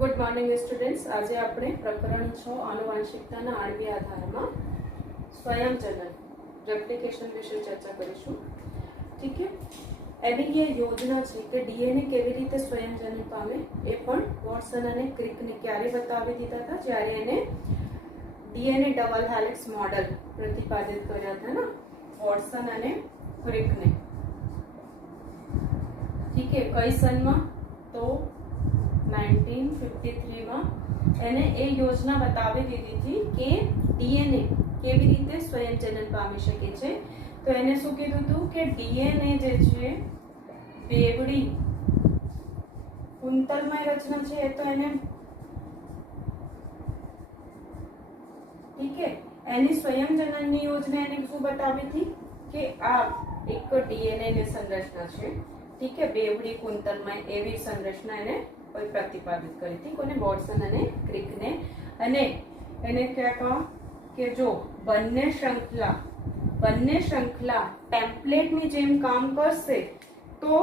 Good morning students. आज આપણે પ્રકરણ 6 આનુવંશિકતાના આણ્વીય આધારમાં સ્વયં જનન રેપ્લિકેશન વિશે ચર્ચા કરીશું। ઠીક છે, એની ये યોજના છે કે ડીએનએ કેવી રીતે સ્વયં જનન પામે એ પણ વોટસન અને ક્રિકને ક્યારે બતાવી દીધા હતા જ્યારે એને ડીએનએ ડબલ હેલિક્સ મોડેલ પ્રતિપાદિત કર્યા હતા ना વોટસન અને ક્રિકને। ठीक है, कई सन में तो 1953 में એને એ યોજના બતાવી દીધી હતી કે ડીએનએ કેવી રીતે સ્વયં જનન પામી શકે છે। તો એને શું કીધું હતું કે ડીએનએ જે છે બેવડી કુંતલમય રચના છે એ તો એને ठीक है એની સ્વયં જનનની યોજના એને શું બતાવી હતી કે આ એક ડીએનએ ની સંરચના છે। ठीक है, बेवड़ी कुंतलमय एवी संरचना એને प्रतिपादित करी थी कोने वॉटसन અને ક્રિકને। અને એને क्या कहा કે જો બંને श्रृंखला टेम्पलेट ની જેમ કામ કરશે તો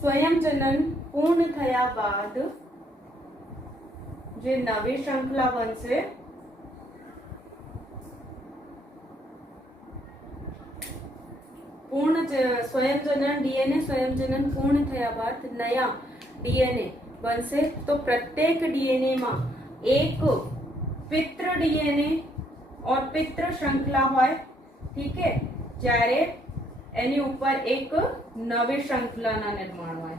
સ્વયં જનન પૂર્ણ થયા બાદ જે નવી શ્રૃંખલા બનશે पूर्ण स्वयं जनन डीएनए स्वयं जनन पूर्ण थया बाद नया डीएनए बनसे। तो प्रत्येक डीएनए में एक पितृ डीएनए और पितृ श्रृंखला होय। ठीक है, જ્યારે એની ઉપર એક નવી શ્રૃંખલાના નિર્માણ હોય।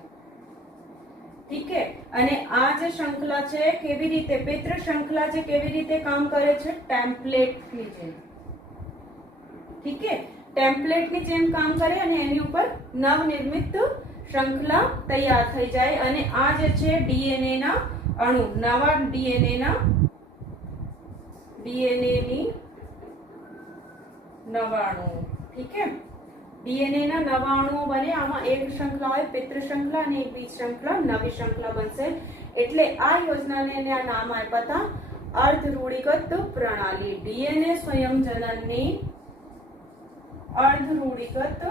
ठीक है, અને આ જે શ્રૃંખલા છે કેવી રીતે પિતૃ શ્રૃંખલા છે કેવી રીતે કામ કરે છે ટેમ્પલેટની જેમ। ठीक है, टेम्पलेट ની જેમ કામ કરે અને એની ઉપર નવનિર્મિત શ્રૃંખલા તૈયાર થઈ જાય અને આ જે છે ડીએનએ ના અણુ નવા ડીએનએ ની નવા અણુ। ठीक है, डीएनए ना नवा अणुओ बने आमा एक श्रृंखला होय पितृ श्रृंखला અને એક બીજ શ્રૃંખલા નવી શ્રૃંખલા બનશે। એટલે આ યોજનાને એને આ નામ આપ્યા હતા અર્ધ રૂઢિગત પ્રણાલી। डीएनए स्वयं जननની अर्ध रूढ़िगत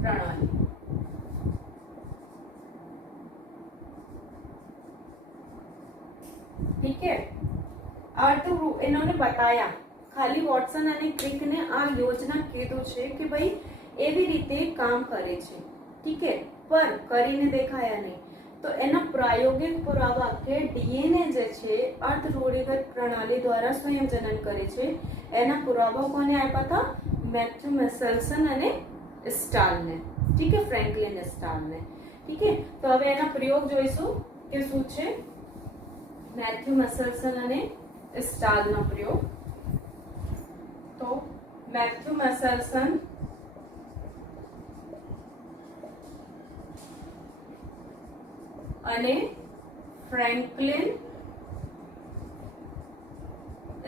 प्रणाली। ठीक है, इन्होंने बताया खाली वॉटसन અને ક્રિકને આ યોજના કીધું છે કે ભાઈ એવી રીતે કામ કરે છે। ठीक है, पर કરીને દેખાયા નહીં। तो एना प्रायोगिक पुरावा के डीएनए जे छे अर्ध रूढ़िगत प्रणाली द्वारा स्वयं जनन करे छे एना पुरावा कोने आप्या था मैथ्यू मेसेल्सन अने स्टाल ने। ठीक है, फ्रेंकलिन स्टाल ने। ठीक है, तो हवे एना प्रयोग जोईशुं के शुं छे मैथ्यू मेसेल्सन अने स्टाल नो प्रयोग। तो मैथ्यू मेसेल्सन અને ફ્રેન્કલિન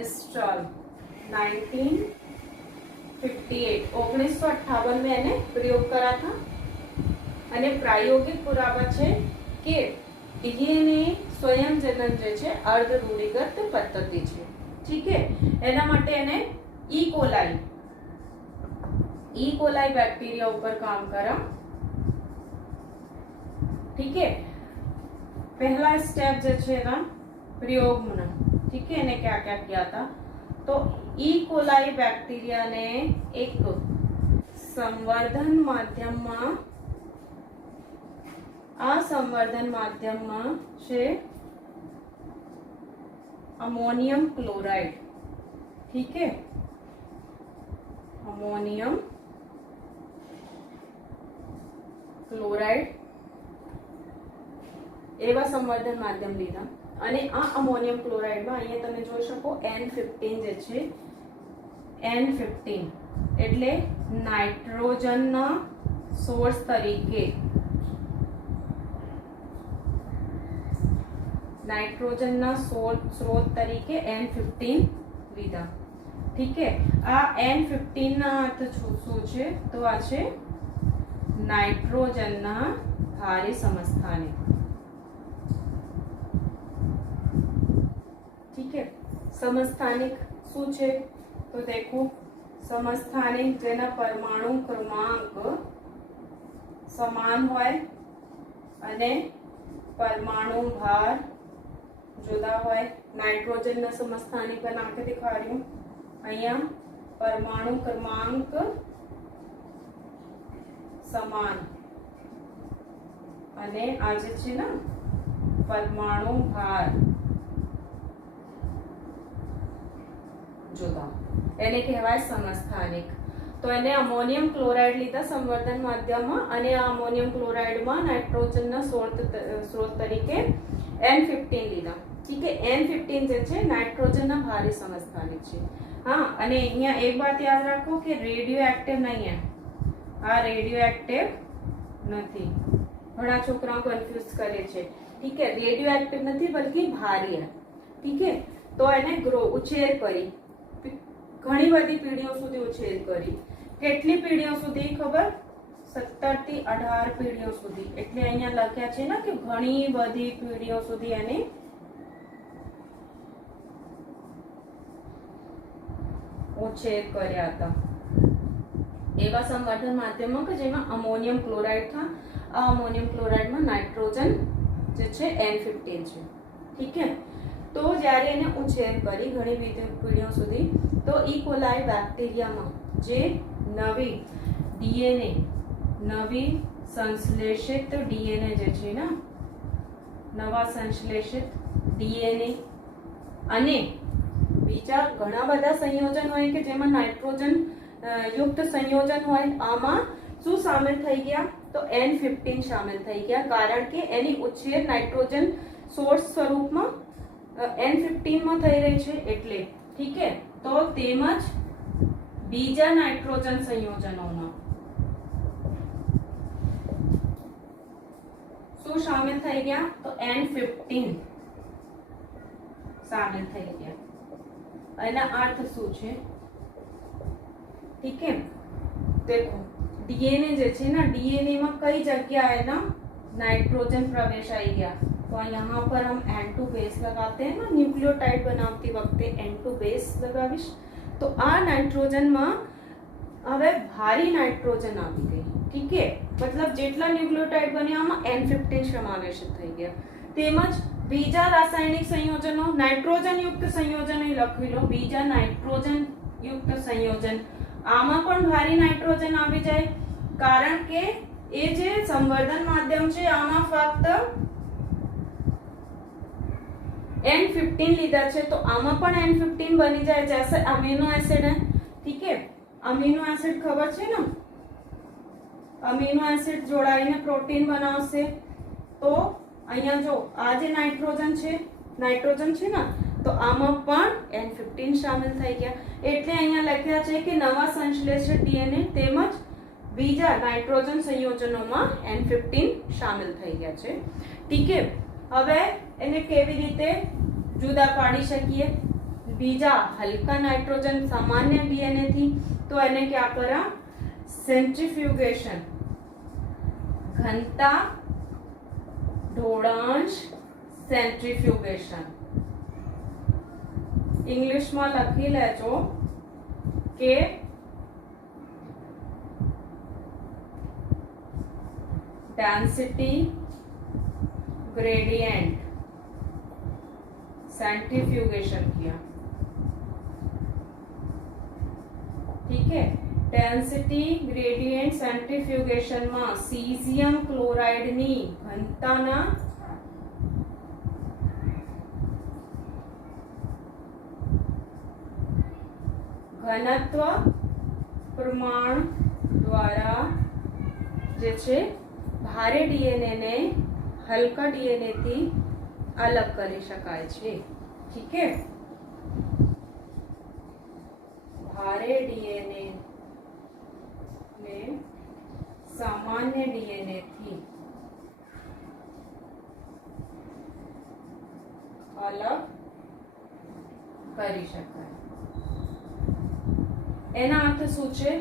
સ્ટાલ 1958 में એને પ્રયોગ કર્યા था। અને પ્રાયોગિક પુરાવા છે કે ડીએનએ સ્વયં જનન જે છે અર્ધ રૂઢિગત પદ્ધતિ છે। ठीक है, એના માટે એને ઈકોલાઈ બેક્ટેરિયા ઉપર કામ કર્યા। ठीक है, पहला स्टेप जो है ना प्रयोग में। ठीक है, ने क्या क्या किया था तो कोलाई बैक्टीरिया ने एक संवर्धन माध्यम में से अमोनियम क्लोराइड। ठीक है, अमोनियम क्लोराइड एवा संवर्धन माध्यम लीधा અને આ અમોનિયમ ક્લોરાઇડ માં અહીંયા તમે જોઈ શકો N15 જે છે N15 એટલે નાઇટ્રોજન ના સોર્સ તરીકે N15 લીધા। ठीक है, આ N15 ના અર્થ શું છે તો આ છે નાઇટ્રોજન ના ભારે સમસ્થાનિક। ठीक है, समस्थानिक शू छे तो देखो समस्थानिक जेना परमाणु क्रमांक समान होय અને પરમાણુ ભાર जुदा होय। नाइट्रोजन न समस्थानिक बनाक दिखा रही हूँ। अहिया परमाणु क्रमांक समान अने आज छे ना परमाणु भार जुदा एने कहेवाय समस्थानिक। तो एने अमोनियम क्लोराइड लीधा संवर्धन माध्यम में अने आ अमोनियम क्लोराइड में नाइट्रोजन ना स्रोत तरीके N15 लीधा। ठीक है, N15 जे छे नाइट्रोजन ना भारी समस्थानिक छे। हाँ, अने अहींया एक बात याद रखो कि रेडियो एक्टिव नहीं है। आ रेडियो एक्टिव नहीं। घणा छोकराओ कन्फ्यूज करे छे। ठीक है, रेडियो एक्टिव नहीं बल्कि भारी है। ठीक है, तो एने ग्रो उछेर करी घणी बधी पीढ़ीओ सुधी उछेर करी। કેટલી પીढ़ीओ सुधी खबर? 17 થી 18 પીढ़ीओ सुधी। એટલે અહીંયા લખ્યા છે ને કે ઘણી બધી પીढ़ीओ सुधी એને ઉછેર કર્યા હતા। એવા સંવર્ધન માધ્યમો કે જેમાં અમોનિયમ ક્લોરાઇડ था। આ અમોનિયમ ક્લોરાઇડ માં નાઇટ્રોજન જે છે N15 છે। ठीक है, तो જ્યારે એને ઉછેર કરી ઘણી પીढ़ीओ सुधी तो ई કોલાઈ બેક્ટેરિયામાં જે નવી ડીએનએ નવી સંશ્લેષિત ડીએનએ જે છે ને નવા સંશ્લેષિત ડીએનએ અને બીજા ઘણા બધા સંયોજન હોય કે જેમાં નાઇટ્રોજન યુક્ત સંયોજન હોય। આમાં શું સામેલ થઈ ગયા? તો N15 સામેલ થઈ ગયા કારણ કે એની ઉછેર નાઇટ્રોજન સોર્સ સ્વરૂપમાં N15 માં થઈ રહી છે એટલે। ठीक है, तो તેમજ બીજા નાઇટ્રોજન સંયોજનોમાં શું શામેલ થઈ ગયા? તો N15 શામેલ થઈ ગયા। એના અર્થ શું છે? ठीक है, देखो डीएनए जे छे ना डीएनए में कई जगह ना नाइट्रोजन प्रवेश आई गया। तो यहाँ पर हम N2 बेस लगाते हैं ना न्यूक्लियोटाइड बनावती वक्ते N2 बेस लगावीश। तो आ नाइट्रोजन में हवे भारी नाइट्रोजन आवी गई। ठीक है, मतलब जेटला न्यूक्लियोटाइड बने आमां N15 समावेशित થઈ ગયા। તેમજ બીજા રાસાયણિક સંયોજનો નાઇટ્રોજન યુક્ત સંયોજન અહીં લખી લો। બીજા નાઇટ્રોજન યુક્ત સંયોજન આમાં પણ ભારી નાઇટ્રોજન આવી જાય કારણ કે એ જે સંવર્ધન માધ્યમ છે આમાં ફક્ત N15 लीधा है। तो आमा पण N15 बनी जाए जैसे अमीनो एसिड है। ठीक है, अमीनो एसिड खबर है ना अमीनो एसिड जोड़ाईने प्रोटीन बनावशे। तो अहींया जो आ जे नाइट्रोजन छे ना तो आमा पण N15 शामिल थई गया। एटले अहींया लख्या छे कि नवा संश्लेषित डीएनए तेमज बीजा नाइट्रोजन संयोजनोमां N15 शामिल थई गया छे। ठीक है, हवे એને કેવી રીતે જુદા પાડી શકીએ? બીજા હલકા નાઇટ્રોજન સામાન્ય ડીએનએ થી તો એને क्या करा? સેન્ટ્રીફ્યુગેશન ઘનતા ઢોળાંશ સેન્ટ્રીફ્યુગેશન ઇંગ્લિશમાં લખી લેજો કે ડેન્સિટી ग्रेडियंट सेंट्रीफ्यूगेशन किया। ठीक है, डेंसिटी ग्रेडियंट सेंट्रीफ्यूगेशन में सीजियम क्लोराइड नी घनताना घनत्व प्रमाण द्वारा जे छे भारे डीएनए ने हल्का डीएनए थी अलग करी शकाय छे। ठीक है, भारे डीएनए ने सामान्य डीएनए थी अलग करी शकाय। एना अर्थ शुं छे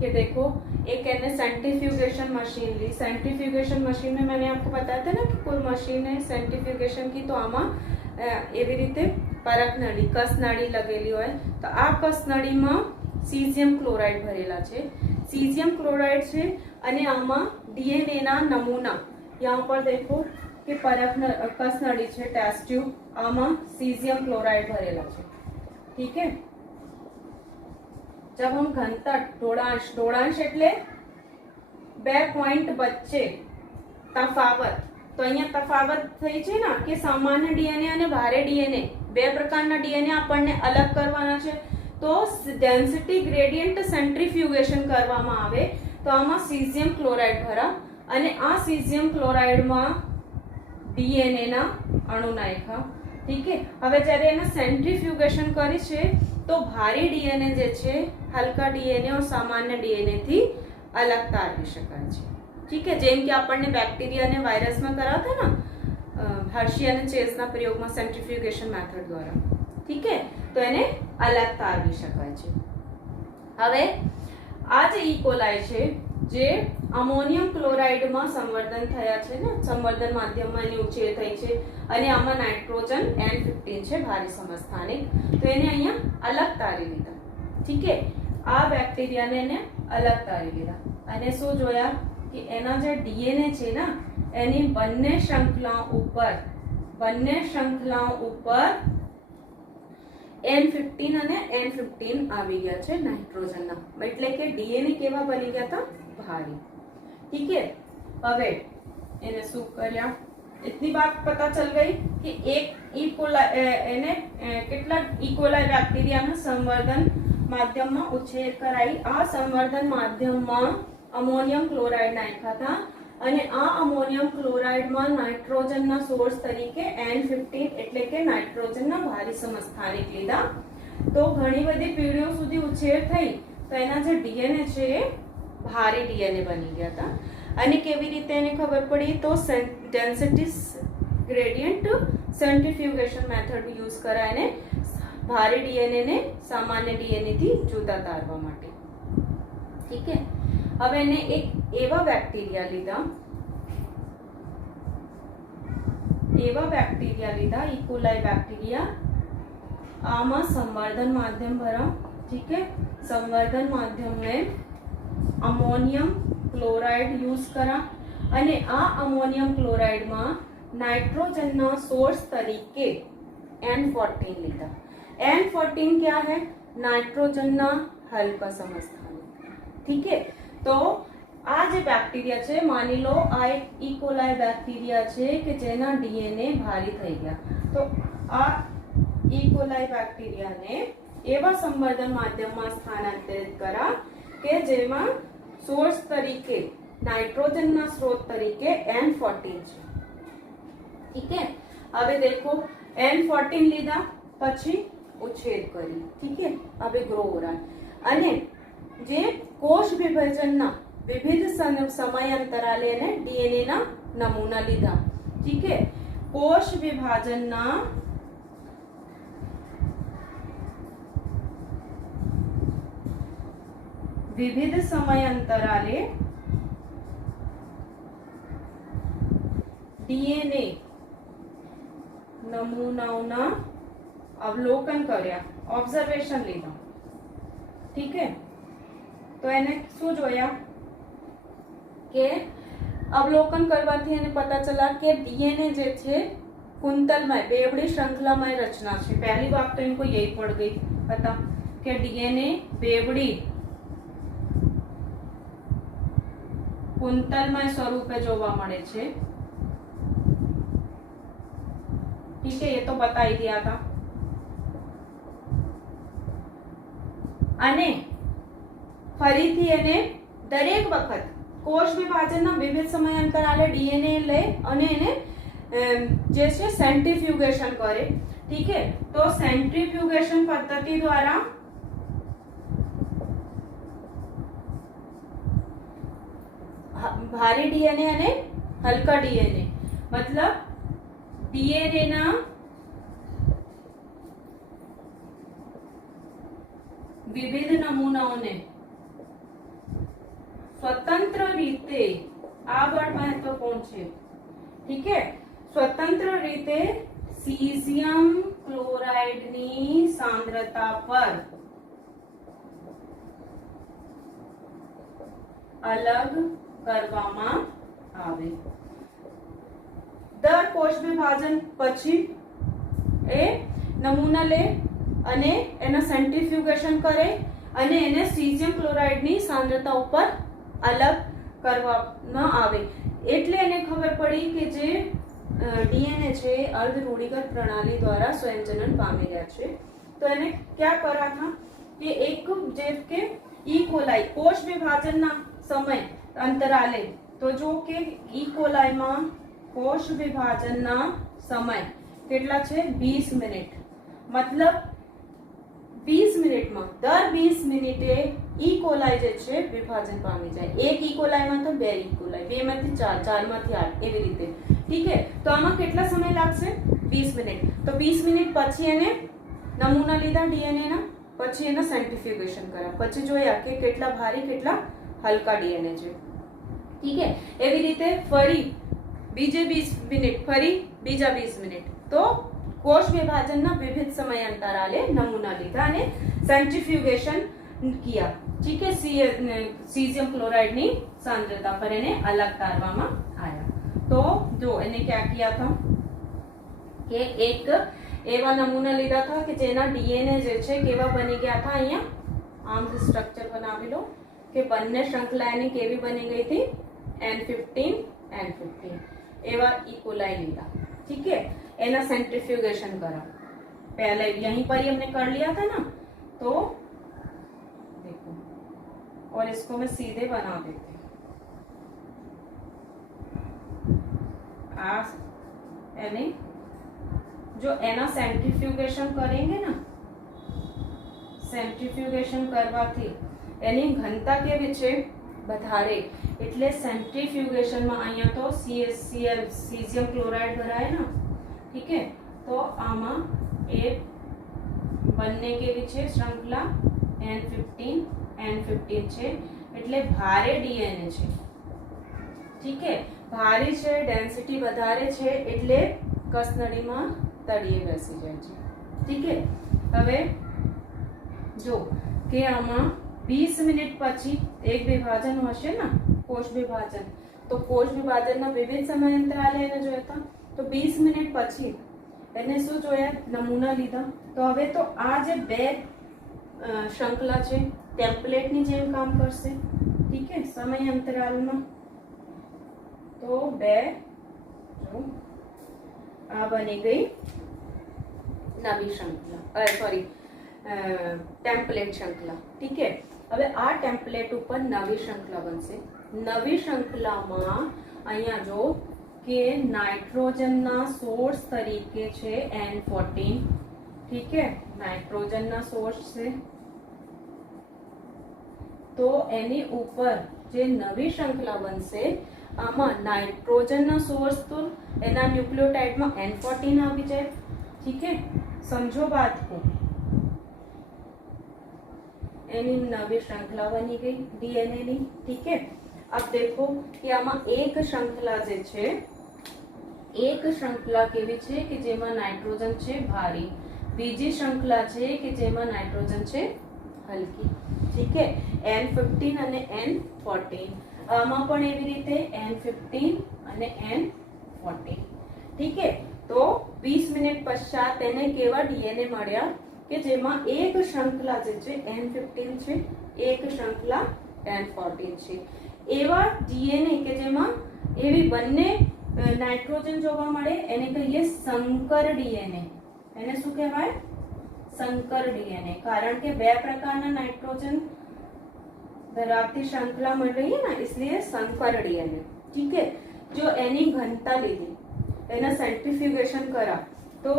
कि देखो एक एने सेंट्रीफ्यूगेशन मशीन ली। सेंट्रीफ्यूगेशन मशीन में मैंने आपको बताया था ना कि कोई मशीन है सेंट्रीफ्यूगेशन की तो आमा एवी रीते परख नળી कस नળી लगेली होय। तो आ कस नળી में सीजियम क्लोराइड भरेला छे। सीजियम क्लोराइड छे अने आमा डीएनए ना नमूना यहाँ पर देखो कि परकस नड़ी है, टेस्ट ट्यूब, आमा सीजियम क्लोराइड भरेला है। ठीक है, जब हम घनता ढोळांश एटले 2 पॉइंट वच्चे तफावत, तो अहींया तफावत थई छे ना कि सामान्य डीएनए अने भारे डीएनए, 2 प्रकारना डीएनए आपणने अलग करवाना छे, तो डेन्सिटी ग्रेडियंट सेंट्रीफ्यूगेशन करवामां आवे तो आमां सीजियम क्लोराइड भरा અને આ સીઝિયમ ક્લોરાઇડમાં ડીએનએ ના અણુ નાખ્યા। ઠીક है, હવે જ્યારે એને સેન્ટ્રીફ્યુગેશન કરી છે તો ભારે ડીએનએ જે છે હલકા ડીએનએ और સામાન્ય ડીએનએ થી અલગ તારવી શકાય છે। ઠીક है, જેમ કે આપણને બેક્ટેરિયા અને વાયરસમાં કરાવતા ना હર્શી અને ચેઝના પ્રયોગમાં સેન્ટ્રીફ્યુગેશન મેથડ દ્વારા। ઠીક है, તો એને અલગ તારવી શકાય છે। હવે આ જે ઇકોલાઈ છે જે અમોનિયમ ક્લોરાઇડ માં સંવર્ધન થયા છે ને, સંવર્ધન માધ્યમમાં એની ઉછેર થઈ છે અને આમાં નાઇટ્રોજન N15 છે ભારે સમસ્થાનિક, તો એને અહીંયા અલગ તારી લીધા। ઠીક है, આ બેક્ટેરિયાને એને અલગ તારી લીધા અને શું જોયા કે એના જે ડીએનએ છે ને એની બંને શૃંખલાઓ ઉપર N15 અને N15 આવી ગયા છે નાઇટ્રોજનના, એટલે કે ડીએનએ કેવા બની ગયા હતા? भारी। ठीक है, હવે એને શું કર્યા, इतनी बात पता चल गई कि एक એને કેટલા ઇકોલાઈ બેક્ટેરિયાના સંવર્ધન માધ્યમમાં ઉછેર કરાઈ। આ સંવર્ધન માધ્યમમાં અમોનિયમ ક્લોરાઇડ નાખ્યા હતા અને આ અમોનિયમ ક્લોરાઇડમાં નાઇટ્રોજનના સોર્સ તરીકે N15 એટલે કે નાઇટ્રોજનના ભારે સમસ્થાનિક લીધા। તો ઘણી બધી પીઢીઓ સુધી ઉછેર થઈ તો એના જે ડીએનએ છે भारी डीएनए बनी गया था। અને કેવી રીતે એને ખબર પડી તો density gradient centrifugation method use કરાઈને ભારે ડીએનએ ને સામાન્ય ડીએનએ થી જુદા તારવા માટે। ઠીક है, હવે એને એક એવા બેક્ટેરિયા લીધા ઇકોલાઈ બેક્ટેરિયા, આમાં સંવર્ધન માધ્યમ ભરા। ઠીક है, संवर्धन माध्यम में अमोनियम क्लोराइड यूज करा અને આ અમોનિયમ ક્લોરાઇડમાં નાઇટ્રોજનના સોર્સ તરીકે N14 લીધા। N14 क्या है? નાઇટ્રોજનના હલકા સમસ્થાનિક। ठीक है, તો આ જે બેક્ટેરિયા છે, માની લો આ એક ઇકોલાઈ બેક્ટેરિયા છે કે જેના ડીએનએ ભારી થઈ ગયા, તો આ ઇકોલાઈ બેક્ટેરિયાને એવા સંવર્ધન માધ્યમમાં સ્થાનાંતરિત કરા કે જેમાં સોર્સ તરીકે નાઇટ્રોજનના સ્ત્રોત તરીકે N14 છે। ठीक है, હવે देखो N14 લીધા પછી ઉછેર કરી। ठीक है, હવે ગ્રો हो रहा है અને જે કોષ વિભાજનના વિવિધ સમયાંતરાલે એને ડીએનએ ના નમૂના લીધા। ठीक है, કોષ વિભાજનના विविध समयांतराले डीएनए नमूनाओना अवलोकन कर्या, ऑब्जर्वेशन लीधा। ठीक है, तो एने शू जोया के अवलोकन करवाथी एने पता चला के डीएनए जे छे कुंतलमय बेवड़ी श्रृंखलामय रचना छे। पहली बात तो इनको यही पड़ गई पता के डीएनए बेवड़ी कुंतलमय स्वरूपे जोवा मळे छे। ठीक है, ये तो बता ही दिया था। અને ફરીથી એને દરેક વખત કોષ વિભાજનના વિવિધ સમયાંતરાલે ડીએનએ લે અને એને જે છે સેન્ટ્રીફ્યુગેશન કરે। ठीक है, तो सेंट्रीफ्यूगेशन पद्धति द्वारा भारी डीएनए અને હલકા ડીએનએ मतलब डीएनए ना विविध नमूनाओने स्वतंत्र रीते आ वर्ड महत्वपूर्ण है। ठीक है, स्वतंत्र रीते सीजियम क्लोराइड नी सांद्रता पर अलग કરવામાં આવે। દર કોષ વિભાજન પછી એ નમૂના લે અને એના સેન્ટ્રીફ્યુગેશન કરે અને એને સીઝિયમ ક્લોરાઇડની સાંદ્રતા ઉપર અલગ કરવામાં આવે. એટલે એને ખબર પડી કે જે ડીએનએ છે એ અર્ધ રૂઢિગત પ્રણાલી દ્વારા સ્વયંજનન પામી રહ્યા છે. તો એને ક્યાં કરા था કે એક જે કે ઈ કોલાઈ કોષ વિભાજનના સમય અંતરાલે, તો જો કે ઈ કોલાઈમાં કોષ વિભાજનના સમય કેટલા છે 20 મિનિટ, મતલબ 20 મિનિટમાં દર 20 મિનિટે ઈ કોલાઈ જે છે વિભાજન પામી જાય. એક ઈ કોલાઈમાં તો 2 ઈ કોલાઈ, 2 માંથી 4, 4 માંથી 8 એવી રીતે. ઠીક છે, તો આમાં કેટલા સમય લાગશે 20 મિનિટ. તો 20 મિનિટ પછી એને નમૂના લીધા ડીએનએ ના, પછી એના સેન્ટ્રીફ્યુગેશન કર્યા, પછી જોયા કે કેટલા ભારી કેટલા હલકા ડીએનએ છે. ઠીક છે, એવી રીતે ફરી બીજે 20 મિનિટ, ફરી બીજા 20 મિનિટ. તો કોષ વિભાજનના વિવિધ સમય અંતરાલે નમૂના લીધા અને સેન્ટ્રીફ્યુગેશન किया. ठीक है, सीजियम क्लोराइड ની सांद्रता पर એને અલગ કરવામાં આયા. તો જો એને क्या किया था કે એક એવા નમૂના લીધા था કે જેના ડીએનએ જે છે કેવા બની ગયા था. અહીંયા આમ સ્ટ્રક્ચર બનાવી લો કે બંને શ્રૃંખલા એની કેવી બની ગઈ थी N15 N15 એવા ઈ કોલાઈ લીધા. ठीक है, एना सेंट्रीफ्यूगेशन करा. पहले यहीं पर ही हमने कर लिया था ना, तो देखो और इसको मैं सीधे बना देती हूँ. यानी जो एना सेंट्रीफ्यूगेशन करेंगे ना, सेंट्रीफ्यूगेशन करवाથી એની ઘનતા કેવી છે વધારે, એટલે સેન્ટ્રીફ્યુગેશન માં અહીંયા તો CaCl સીઝિયમ ક્લોરાઇડ ભરાય ને. ઠીક છે, તો આમાં એ બંને કેવી છે શ્રૃંખલા N15 N15 છે, એટલે ભારે ડીએનએ છે. ઠીક છે, ભારે છે, ડેન્સિટી વધારે છે, એટલે કસનળીમાં તળિયે બેસી જાય છે. ઠીક છે, હવે જો કે આમાં 20 મિનિટ પછી એક વિભાજન હશે ને કોષ વિભાજન, તો કોષ વિભાજનના વિવિધ સમય અંતરાલે એને જોયા હતા. તો 20 મિનિટ પછી એને શું જોયા નમૂના લીધા. તો હવે તો આ જે બે શ્રૃંખલા છે ટેમ્પલેટની જેમ કામ કરશે. ઠીક છે, સમય અંતરાલમાં તો બે જો આ બની ગઈ નવી શ્રૃંખલા, સોરી ટેમ્પલેટ શ્રૃંખલા. ઠીક છે, હવે આ ટેમ્પલેટ ઉપર નવી શ્રૃંખલા બનશે. નવી શ્રૃંખલામાં અહીંયા જો કે નાઇટ્રોજનના સોર્સ તરીકે છે N14. ઠીક છે, નાઇટ્રોજનના સોર્સ છે. તો એની ઉપર જે નવી શ્રૃંખલા બનશે આમાં નાઇટ્રોજનના સોર્સ તો એના ન્યુક્લિયોટાઇડમાં N14 આવી જાય. ઠીક છે, સમજો बात को. एनी नवी श्रृंखला बनी गई डीएनए ની. ठीक है, अब देखो कि આમાં એક શ્રૃંખલા જે છે, એક શ્રૃંખલા કેવી છે કે જેમાં નાઇટ્રોજન છે ભારી, બીજી શ્રૃંખલા છે કે જેમાં નાઇટ્રોજન છે હલકી. ઠીક છે, N15 અને N14. આમાં પણ એવી રીતે N15 અને N14. ઠીક છે, તો 20 મિનિટ પશ્ચાત તેને કેવા ડીએનએ મળ્યા કે જેમાં એક શ્રૃંખલા જે છે N15 છે, એક શ્રૃંખલા N14 છે. એવા ડીએનએ કે જેમાં એવી બંને નાઇટ્રોજન જોવા મળે એને કહીએ સંકર ડીએનએ. એને શું કહેવાય સંકર ડીએનએ, કારણ કે બે પ્રકારના નાઇટ્રોજન ધરાવતી श्रृंखला मिल रही है ना, इसलिए संकर डीएनए. ठीक है, जो एनी घनता लीधी, एना सेंट्रीफ्यूगेशन करा तो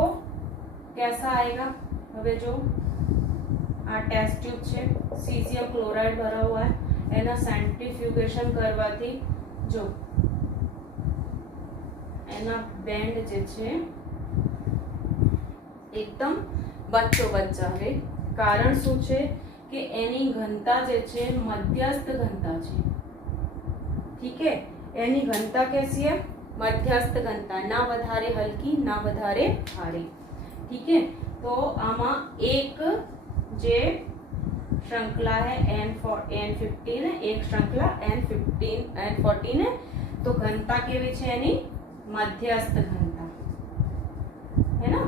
कैसा आएगा. હવે જો આ ટેસ્ટ ટ્યુબ છે, સીઝિયમ ક્લોરાઇડ ભરા हुआ है, એના સેન્ટ્રીફ્યુગેશન કરવાથી જો એના બેન્ડ જે છે એકદમ વચ્ચો વચ્ચા છે. કારણ શું છે કે એની ઘનતા જે છે મધ્યસ્થ ઘનતા છે. ઠીક है, એની ઘનતા कैसी है મધ્યસ્થ ઘનતા, ના વધારે હલકી ના વધારે ભારી. ઠીક है, तो આમાં એક જે श्रृंखला है N15 है, एक श्रृंखला N14 है. तो घनता કેવી છે એની मध्यस्थ घनता है ना,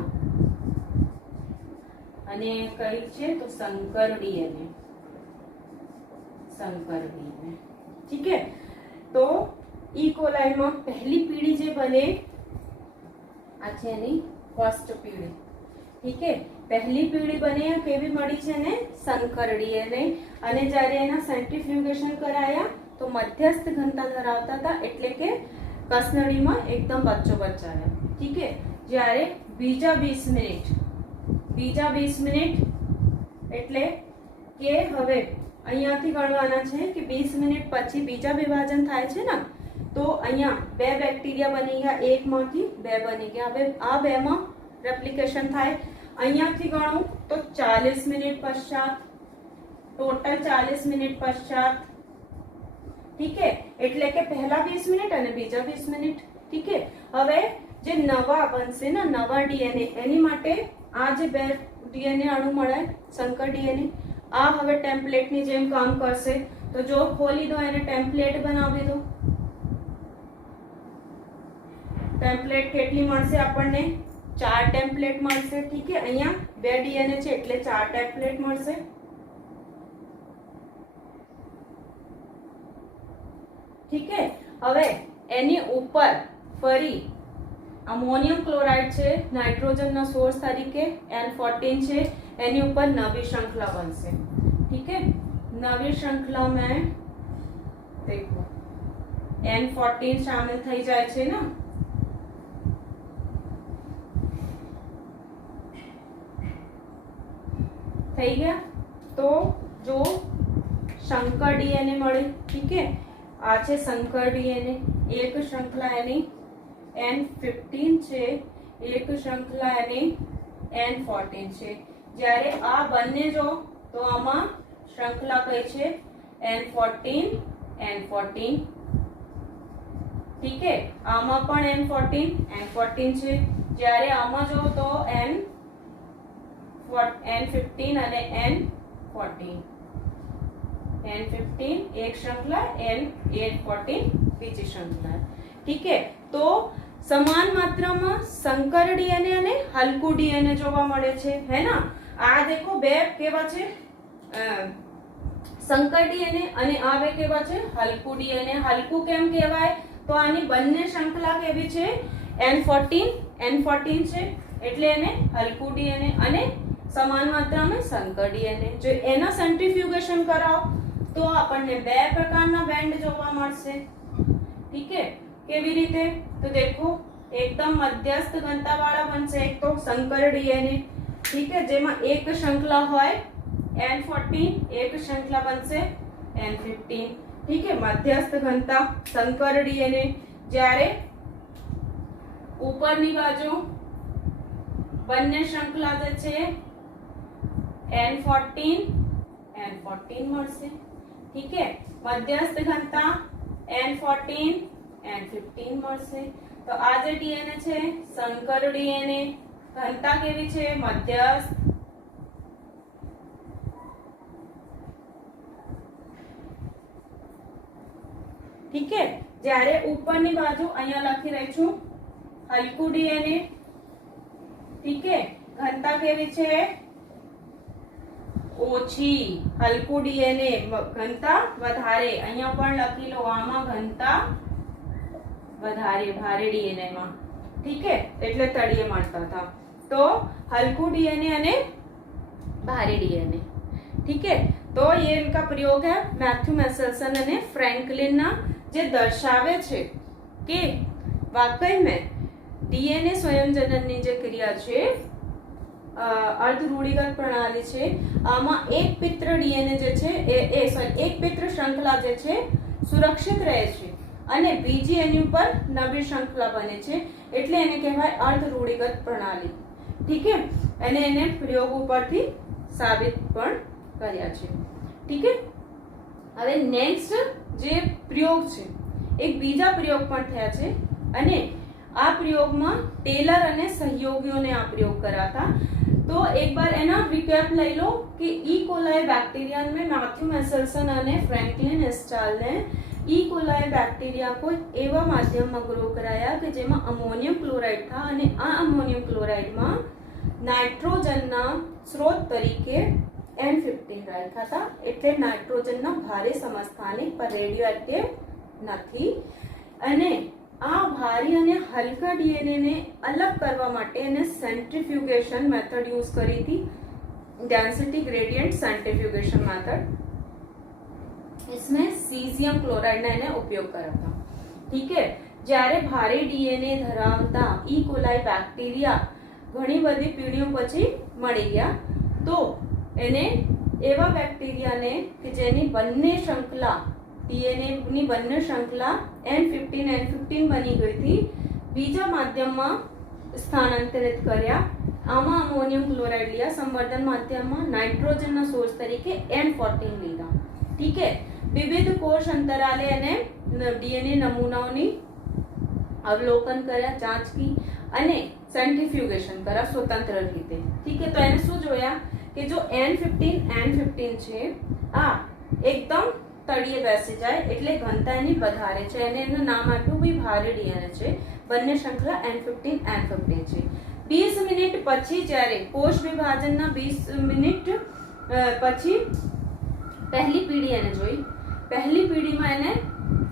અને કઈ છે તો સંકર ડીએનએ, સંકર ડીએનએ। ठीक है, तो ई कोलाई में पहली पीढ़ी जे बने आ छे एनी फर्स्ट पीढ़ी। ठीक है, पहली पीढ़ी बने केवी मળી છે ને સંકર ડીએનએ, અને જ્યારે એના સેન્ટ્રીફ્યુગેશન કરાયા તો મધ્યસ્થ ઘનતા ધરાવતા હતા, એટલે કે કસનળીમાં એકદમ વચ્ચોવચ્ચ આવ્યા। ठीक है, જ્યારે બીજા 20 મિનિટ એટલે કે હવે અહીંયાથી ગણવાના છે કે 20 મિનિટ પછી બીજા વિભાજન થાય છે ને, તો અહીંયા બે બેક્ટેરિયા બની ગયા, એકમાંથી બે બની ગયા। હવે આ બેમાં રેપ્લિકેશન થાય, અહીંયાથી ગણું તો 40 મિનિટ પશ્ચાત, ટોટલ 40 મિનિટ પશ્ચાત। ठीक है, એટલે કે પહેલા 20 મિનિટ અને બીજા 20 મિનિટ। ठीक है, હવે જે નવા બનશે ને નવા ડીએનએ, એની માટે આ જે બે ડીએનએ અણુ મળે સંકર ડીએનએ, આ હવે ટેમ્પલેટની જેમ કામ કરશે। તો જો ખોલી દો એને ટેમ્પલેટ બનાવી દો। ટેમ્પલેટ કેટલી મળશે આપણને? 4 ટેમ્પલેટ મળશે। ठीक है, અહીંયા બે ડીએનએ છે એટલે 4 ટેમ્પલેટ મળશે। ठीक है, હવે એની ઉપર ફરી અમોનિયમ ક્લોરાઇડ છે નાઇટ્રોજનના સોર્સ તરીકે, N14 છે, એની ઉપર નવી श्रृंखला बनसे। ठीक है, नवी श्रृंखला में देखो N14 शामिल થઈ જાય છે ને, થઈ ગયા। તો જો સંકર ડીએનએ મળે। ठीक है, આ છે સંકર ડીએનએ, એક શ્રૃંખલા એની N15 છે, એક શ્રૃંખલા એની N14 છે। જ્યારે આ બંને જો તો આમાં શ્રૃંખલા કઈ છે? N14 N14। ठीक है, આમાં પણ N14 N14 છે। જ્યારે આમાં જો તો N15 અને N14, N15 એક શ્રૃંખલા, N14 બીજી શ્રૃંખલા। ठीक है, તો સમાન માત્રામાં સંકર ડીએનએ અને હલકું ડીએનએ જોવા મળે છે, હે ના। આ દેખો બે કેવા છે સંકર ડીએનએ, અને આ બે કેવા છે હલકું ડીએનએ। હલકું કેમ કહેવાય? તો આની બંને શ્રૃંખલા કેવી છે? N14 છે એટલે એને હલકું ડીએનએ, અને સમાન માત્રામાં સંકર ડીએનએ। જો એના સેન્ટ્રીફ્યુગેશન કરાવો તો આપણને બે પ્રકારના બેન્ડ જોવા મળશે। ठीक है, કેવી રીતે? તો દેખો એકદમ મધ્યસ્થ ઘનતા વાળા બનશે એક તો સંકર ડીએનએ। ठीक है, જેમાં એક શ્રૃંખલા હોય N14, એક શ્રૃંખલા બનશે N15। ठीक है, મધ્યસ્થ ઘનતા સંકર ડીએનએ। જ્યારે ઉપરની બાજુ બંને શ્રૃંખલા જે છે N14 મળશે। ठीक है, મધ્યસ્થ ઘનતા N14 N15 મળશે। તો આ જે ડીએનએ છે સંકર ડીએનએ, ઘનતા કેવી છે? મધ્યસ્થ। ठीक है, જ્યારે ઉપરની બાજુ અહીંયા લખી રહી છું હલકું ડીએનએ। ठीक है, ઘનતા કેવી છે? ઓછી। હલકું ડીએનએ ઘનતા વધારે, અહીંયા પણ લખી લો, આમાં ઘનતા વધારે ભારે ડીએનએ માં। ठीक है, એટલે તળિયે મળતા હતા। તો હલકું ડીએનએ અને ભારે ડીએનએ। ठीक है, तो ये इनका प्रयोग है मैथ्यू मेसेल्सन અને फ्रैंकलिन ना, જે દર્શાવે છે કે વાકઈ में ડીએનએ સ્વયંજનનની જે ક્રિયા છે अर्ध रूढ़िगत प्रणाली છે, આમાં એક પિત્ર ડીએનએ જે છે એક પિત્ર શ્રૃંખલા જે છે સુરક્ષિત રહે છે, અને બીજી એની ઉપર નવી શ્રૃંખલા બને છે, એટલે એને કહેવાય अर्ध रूढ़िगत प्रणाली। ठीक है, અને એને પ્રયોગ ઉપરથી સાબિત પણ કર્યા છે। ठीक है, હવે નેક્સ્ટ જે પ્રયોગ છે એક બીજા પ્રયોગ પણ થયા છે, અને આ પ્રયોગમાં ટેલર અને સહયોગીઓને આ પ્રયોગ કરાતા। तो एक बार है ना रिकैप લઈ લો कि ई कोलाई बैक्टीरिया में मैथ्यू मेसेल्सन અને फ्रैंकलिन एस्टाल ने ઈ કોલાઈ બેક્ટેરિયા કોઈ એવા માધ્યમમાં ગ્રો કરાયા કે જેમાં અમોનિયમ ક્લોરાઇડ था અને આ અમોનિયમ ક્લોરાઇડમાં નાઇટ્રોજનના સ્ત્રોત તરીકે N15 રાખ્યા હતા, એટલે નાઇટ્રોજનના ભારે સમસ્થાનિક પર રેડિયોએક્ટિવ નથી. અને આ ભારી અને હલકા ડીએનએ ને અલગ કરવા માટે એને સેન્ટ્રીફ્યુગેશન મેથડ યુઝ કરી હતી, डेंसिटी ग्रेडियंट सेंट्रीफ्यूगेशन मेथड. इसमें सीजियम क्लोराइड ने उपयोग करा था. ठीक है. જ્યારે ભારે ડીએનએ ધરાવતા ઈ કોલાઈ બેક્ટેરિયા ઘણી બધી પીઢીઓ પછી મળી ગયા, તો એને એવા બેક્ટેરિયાને કે જેની બંને શૃંખલા ડીએનએ ની બંને શૃંખલા N15 બની ગઈ હતી, બીજા માધ્યમમાં સ્થાનાંતરિત કર્યા. આમાં અમોનિયમ ક્લોરાઇડ लिया, संवर्धन माध्यमમાં નાઇટ્રોજનના સોર્સ તરીકે N14 લીધા. ઠીક है. વિવિધ કોષ અંતરાલે અને ડીએનએ નમૂનાઓની અવલોકન કર્યા, जांच की અને સેન્ટ્રીફ્યુગેશન કર્યા સ્વતંત્ર રીતે. ઠીક है. તો એને શું જોયા કે જો N15 છે આ એકદમ તળિયે બેસી જાય એટલે ઘનતા એની વધારે છે, અને એનું નામ આપ્યું ભાઈ ભારે ડીએનએ છે. બંને શ્રૃંખલા N15 છે. 20 મિનિટ પછી જ્યારે કોષ વિભાજનના 20 મિનિટ પછી પહેલી પીઢી એને જોઈ. પહેલી પીઢીમાં એને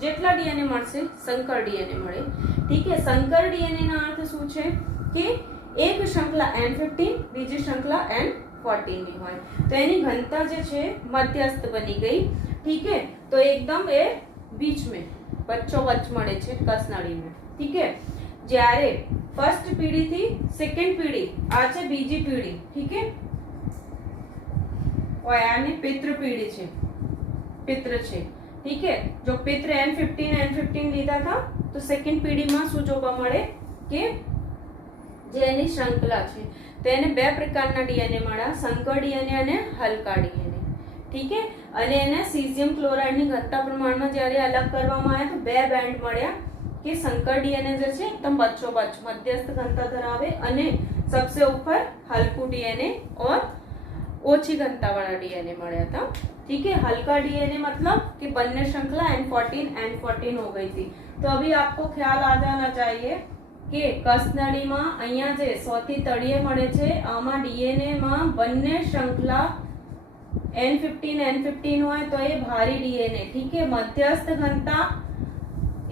જેટલા ડીએનએ મળશે સંકર ડીએનએ મળે. ઠીક है. સંકર ડીએનએ ના અર્થ શું છે કે એક શ્રૃંખલા N15 બીજી શ્રૃંખલા N14 ની હોય, તો એની ઘનતા જે છે મધ્યસ્થ બની ગઈ. ઠીક है. તો એકદમ એ बीच में વચ્ચોવચ્ચ મળે છે કસનળીમાં. ઠીક है. જ્યારે फर्स्ट पीढ़ी थी सेकंड पीढ़ी आज है बीजी पीढ़ी. ठीक है. और यानी पितृ पीढ़ी छे, पितृ छे. ठीक है. जो पितृ N15 લીધા था, तो सेकंड पीढ़ी માં શું જોવા મળે કે જેની શ્રૃંખલા છે તેને બે પ્રકારના ડીએનએ મળ્યા, સંકર ડીએનએ અને હલકા ડીએનએ. ઠીક है. અને એને સીઝિયમ ક્લોરાઇડની ઘનતા પ્રમાણમાં જ્યારે અલગ કરવામાં આવ્યા તો બે બેન્ડ મળ્યા कि संकर डीएनए જે છે એકદમ બચ્ચોબચ્ચ મધ્યસ્થ ઘનતા ધરાવે અને सबसे ऊपर हल्कू डीएनए और ओछी घनता वाला डीएनए મળ્યા હતા. ठीक है. हल्का डीएनए मतलब कि बनने श्रृंखला N14 हो गई थी. तो अभी आपको ख्याल आ जाना चाहिए कि कसनળી માં અહીંયા જે સૌથી તળિયે મળે છે આમાં डीएनए માં બંને શ્રૃંખલા N15 હોય તો એ ભારી डीएनए. ठीक है. मध्यस्थ घनता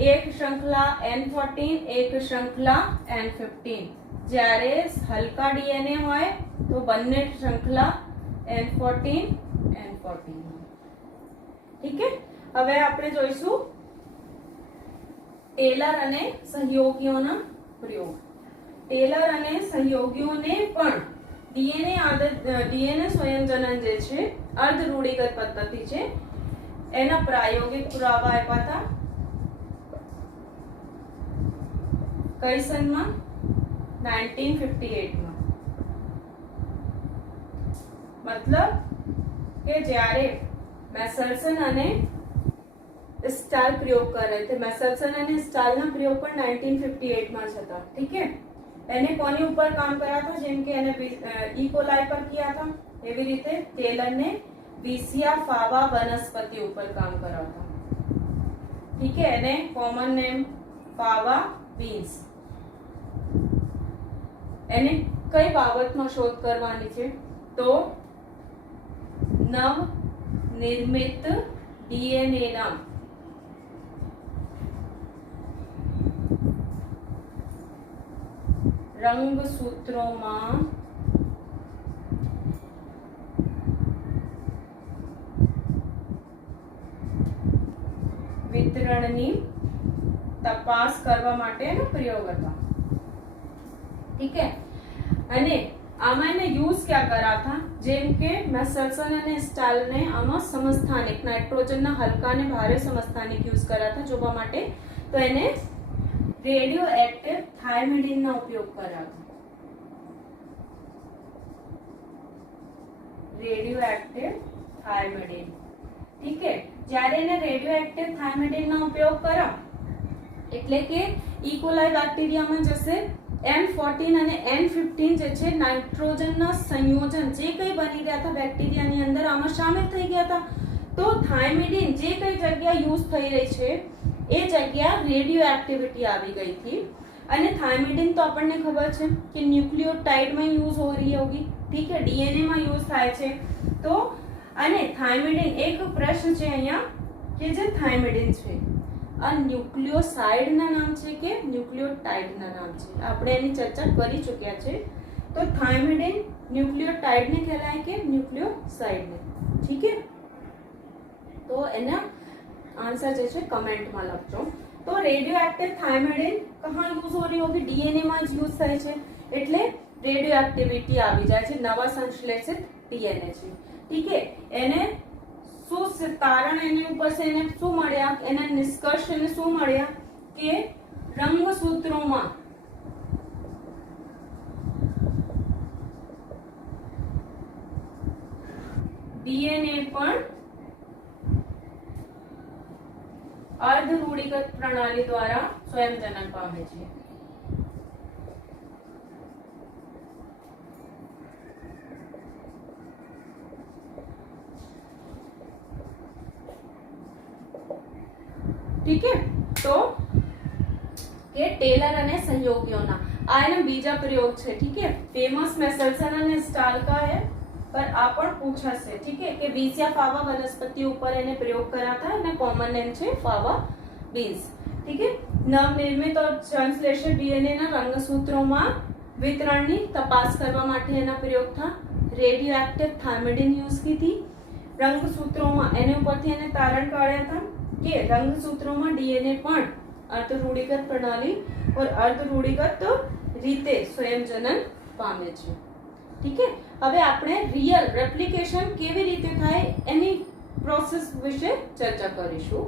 एक श्रृंखला N14 एक श्रृंखला N15. જ્યારે હલકા ડીએનએ હોય તો બંને શ્રૃંખલા N14. ઠીક है. હવે આપણે જોઈશું ટેલર અને સહયોગીઓના પ્રયોગ. ટેલર અને સહયોગીઓને પણ ડીએનએ સ્વયંજનન જે છે અર્ધ રૂઢિગત પદ્ધતિ છે એના પ્રાયોગિક પુરાવા આપ્યા હતા. કઈ સનમાં 1958 માં. मतलब કે જ્યારે મેસલસન અને સ્ટાલ પ્રયોગ કરે थे. મેસલસન અને સ્ટાલના પ્રયોગ પણ 1958 માં જ હતા. ઠીક है. એને કોની ઉપર કામ કર્યા હતા? જેમ કે એને ઈ કોલાઈ પર किया था, એવી રીતે ટેલરને વિસિયા ફાવા વનસ્પતિ ઉપર કામ કર્યા હતા. ઠીક है. એને કોમન નેમ ફાવા બીન્સ. એને કઈ બાબતમાં શોધ કરવાની છે? તો નવ નિર્મિત ડીએનએ ના રંગસૂત્રોમાં વિતરણની તપાસ કરવા માટેનો પ્રયોગ હતો. ठीक है. અને આમાં એને યુઝ क्या करा था? જેમ કે મેસલસન અને સ્ટાલને આમાં સમસ્થાનિક નાઇટ્રોજનના હલકા અને ભારે સમસ્થાનિક યુઝ કર્યા હતા જોવા માટે. તો એને રેડિયો એક્ટિવ થાઇમિડિનનો ઉપયોગ કર્યો હતો. Radioactive thymidine. ठीक है. જ્યારે એને રેડિયો એક્ટિવ થાઇમિડિનનો ઉપયોગ કર્યો એટલે કે ઈ કોલાઈ બેક્ટેરિયામાં જશે N14 અને N15 જે છે નાઇટ્રોજનના સંયોજન જે કંઈ બની ગયા હતા બેક્ટેરિયાની અંદર આમાં શામેલ થઈ ગયા હતા. તો થાઇમિડિન જે કઈ જગ્યા યુઝ થઈ રહી છે એ જગ્યા રેડિયો એક્ટિવિટી આવી ગઈ थी અને થાઇમિડિન તો આપણને ખબર છે કે न्यूक्लियोटाइड में यूज हो रही होगी, ठीक है, डीएनए में यूज થાય છે। તો અને થાઇમિડિન એક પ્રશ્ન છે અહીંયા કે જે થાઇમિડિન છે આ ન્યુક્લિયોસાઇડ ના નામ છે કે ન્યુક્લિયોટાઇડ ના નામ છે, આપણે એની ચર્ચા કરી ચૂક્યા છે। तो थाइमिडिन न्यूक्लियोटाइड ने कहलाए कि न्यूक्लियोसाइड ने, ठीक है। तो एना आंसर जैसे कमेंट में लखजो। तो रेडियो एक्टिव थाइमिडिन कहाँ यूज हो रही होगी, डीएनए में यूज थाय छे એટલે રેડિયો એક્ટિવિટી આવી જાય છે, નવા સંશ્લેષિત ડીએનએ છે, ठीक है। એને શું તારણ એની ઉપર છે, એને શું મળ્યા, એના નિષ્કર્ષ એને શું મળ્યા કે રંગસૂત્રોમાં डीएनए पण अर्ध रूढ़िगत प्रणाली द्वारा स्वयं जनन पामे छे। ठीक है, तो के टेलर अने सहयोगियोना आ एना बीजा प्रयोग छे, ठीक है। फेमस मेसेल्सन अने स्टाल्का है पर आ पण पूछाશે, ठीक है, કે વિસિયા ફાવા વનસ્પતિ ઉપર એને પ્રયોગ કર્યા હતા અને કોમન નેમ છે ફાવા બીન્સ, ठीक है। નવનિર્મિત और સંશ્લેષિત ડીએનએ ના રંગસૂત્રોમાં વિતરણની તપાસ કરવા માટે એના પ્રયોગ था। રેડિયો એક્ટિવ થાઇમિડિન યુઝ की थी રંગસૂત્રોમાં, એને ઉપરથી એને તારણ કાઢ્યા હતા કે રંગસૂત્રોમાં ડીએનએ પણ અર્ધરૂઢિગત પ્રણાલી और અર્ધરૂઢિગત રીતે સ્વયં જનન પામે છે, ठीक है। હવે આપણે રિયલ રેપ્લિકેશન કેવી રીતે થાય એની પ્રોસેસ વિશે ચર્ચા કરીશું।